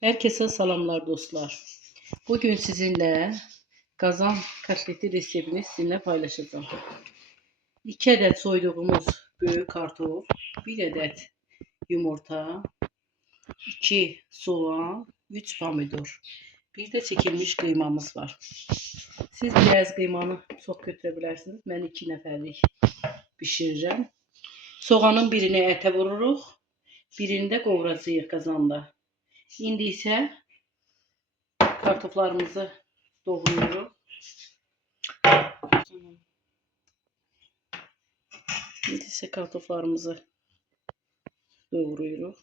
Herkese salamlar dostlar. Bugün sizinle kazan katleti reseptini sizinle paylaşacağım. 2 adet soyduğumuz büyük kartof, 1 adet yumurta, 2 soğan, 3 pomidor, bir de çekilmiş kıymamız var. Siz beyaz kıymanı çok götürebilirsiniz. Ben 2 nəfərlik pişireceğim. Soğanın birini ete vururuq, birini de qovuracağıq kazanda. İndi isə kartoflarımızı doğruyoruz. Şimdi ise kartoflarımızı doğruyoruz.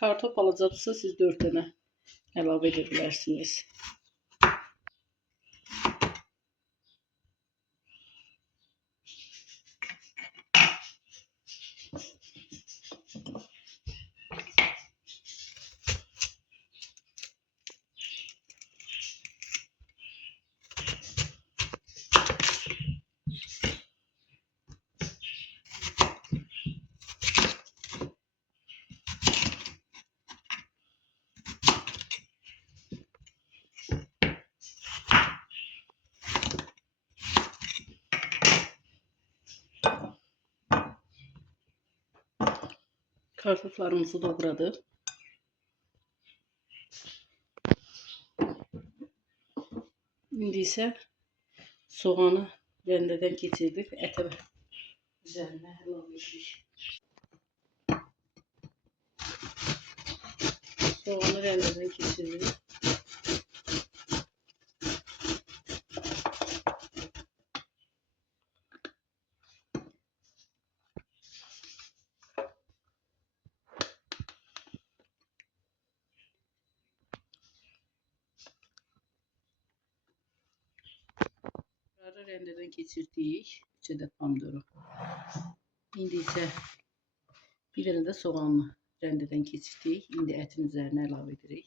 Kartof alacaqsa siz 4 tane əlavə edə bilərsiniz. Kartoflarımızı doğradık. İndi isə soğanı rendədən keçirdik. Ətə üzərinə əlavə edirik. Soğanı rendədən keçirdik. Rendədən keçirdik 3 adet pomidoru. İndi isə bir dənə də soğanı rendədən keçirdik. İndi ətin üzərinə əlavə edirik.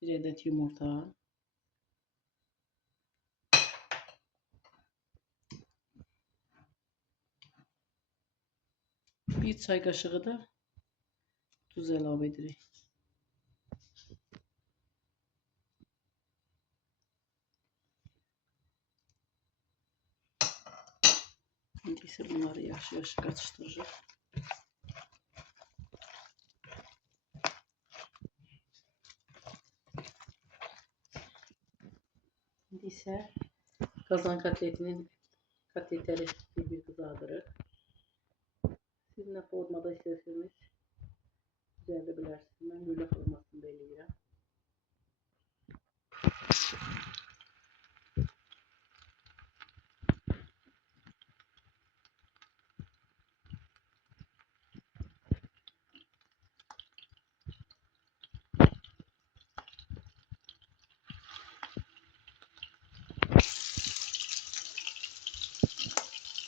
1 adet yumurta. Bir çay kaşığı da tuz əlavə edirik. İndi isə bunları yaxşı-yaxşı qarışdırırıq. İndi isə kazan kotletləri bir qızardırıq. Siz nə formada istərseniz düzəldə bilərsiniz. Mən lülə formasında eləyirəm.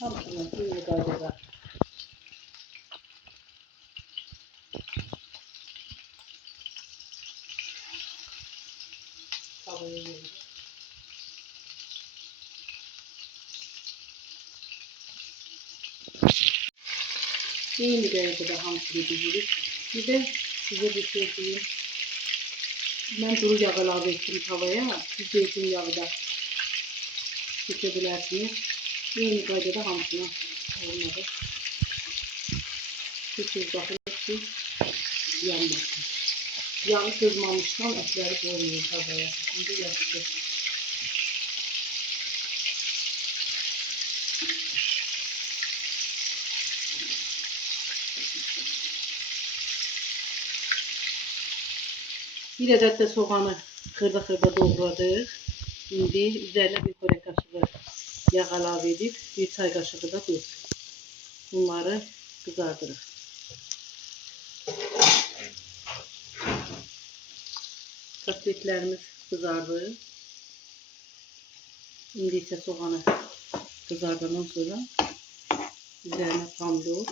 Hamısını eyni qaydada tavaya veririk. Eyni qaydada hamısını dizirik. Bir de size bir şey diyeyim. Ben duru yağ əlavə ettim tavaya. Siz zeytin yağı da seçebilirsiniz. Eyni qaydada hamısını olmadı. Siz baxırıq ki yanmasın. Yağı kızmamışdan etləri koymayın tavaya. Şimdi yaxşı. Bir adet de soğanı xırda-xırda doğradık. İndi üzerine bir çörək kaşığı yağ əlavə edib, bir çay kaşığı da tuz. Bunları kızardırıq. Kotletlərimiz kızardı. İndi isə soğanı kızardıktan sonra üzerine pomidor,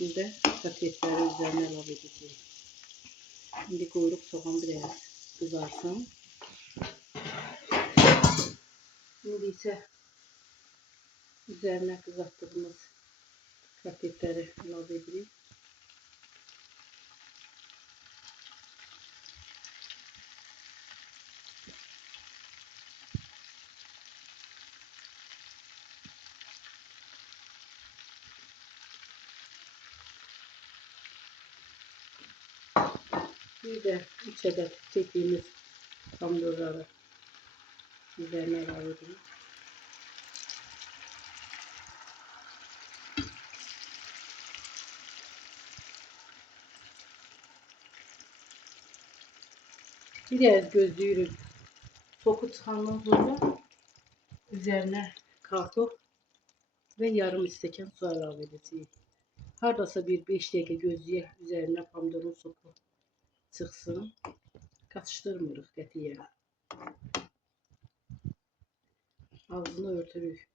bir de kotletləri üzerine əlavə edəcəyik. İndi qoyuruq soğan biraz kızarsın. İndi isə üzerine kızarttığımız kotletleri ilave edirik. Bir de 3 adet çektiğimiz pomidorları üzerine ilave edelim. Biraz gözlüyoruz. Soku çıkandan sonra üzerine kartof ve yarım stəkan su ilave edeceğiz. Hardasa bir 5 dakika gözleyək üzerine pomidorun soku çıxsın. Katıştırmırıq qətiyyən. Ağzını örtürük.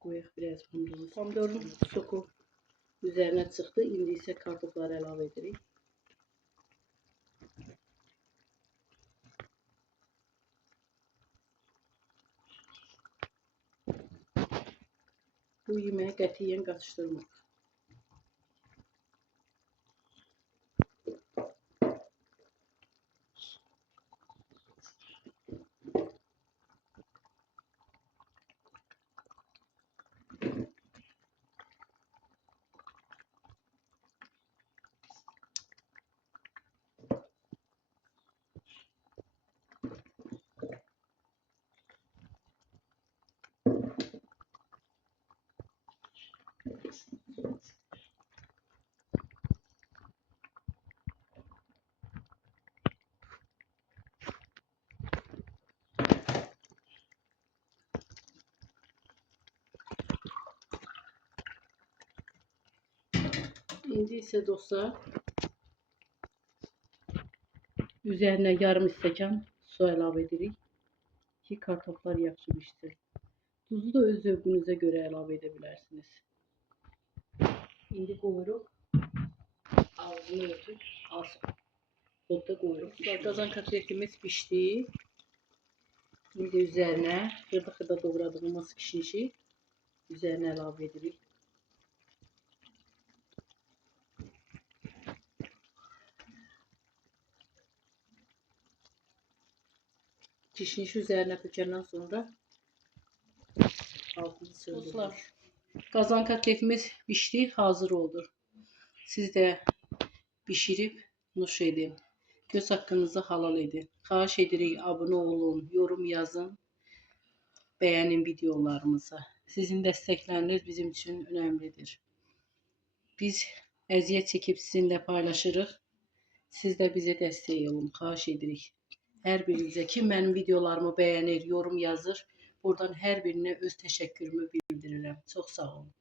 Qoyaq biraz pomidorun. Pomidorun soku üzerine çıxdı. İndi isə kartofları ilave edirik. Bu yemeği qətiyyən katıştırmırıq. İndi isə dostlar üzerine yarım stəkan su ilave edirik ki kartoflar yaxşı pişsin. Tuzu da öz zövqünüzə görə əlavə edə bilərsiniz. İndi qoyuruq. Ağzını örtüp az odda qoyuruq. Qazan kotletimiz pişdi. İndi üzerine xırda doğradığımız kişnişi üzerine əlavə edirik. Kişniş üzerine dökenden sonra altını söndürürüz. Kazan kotletimiz pişti, hazır oldu. Siz de pişirip nuş edin. Göz hakkınızı halal edin. Xahiş edirik abone olun, yorum yazın, beğenin videolarımızı. Sizin destekleriniz bizim için önemlidir. Biz əziyyət çekip sizinle paylaşırıq. Siz de bize destek olun. Xahiş edirik. Hər birinizə kim mənim videolarımı beğenir, yorum yazır. Buradan hər birinə öz təşəkkürümü bildirirəm. Çox sağ olun.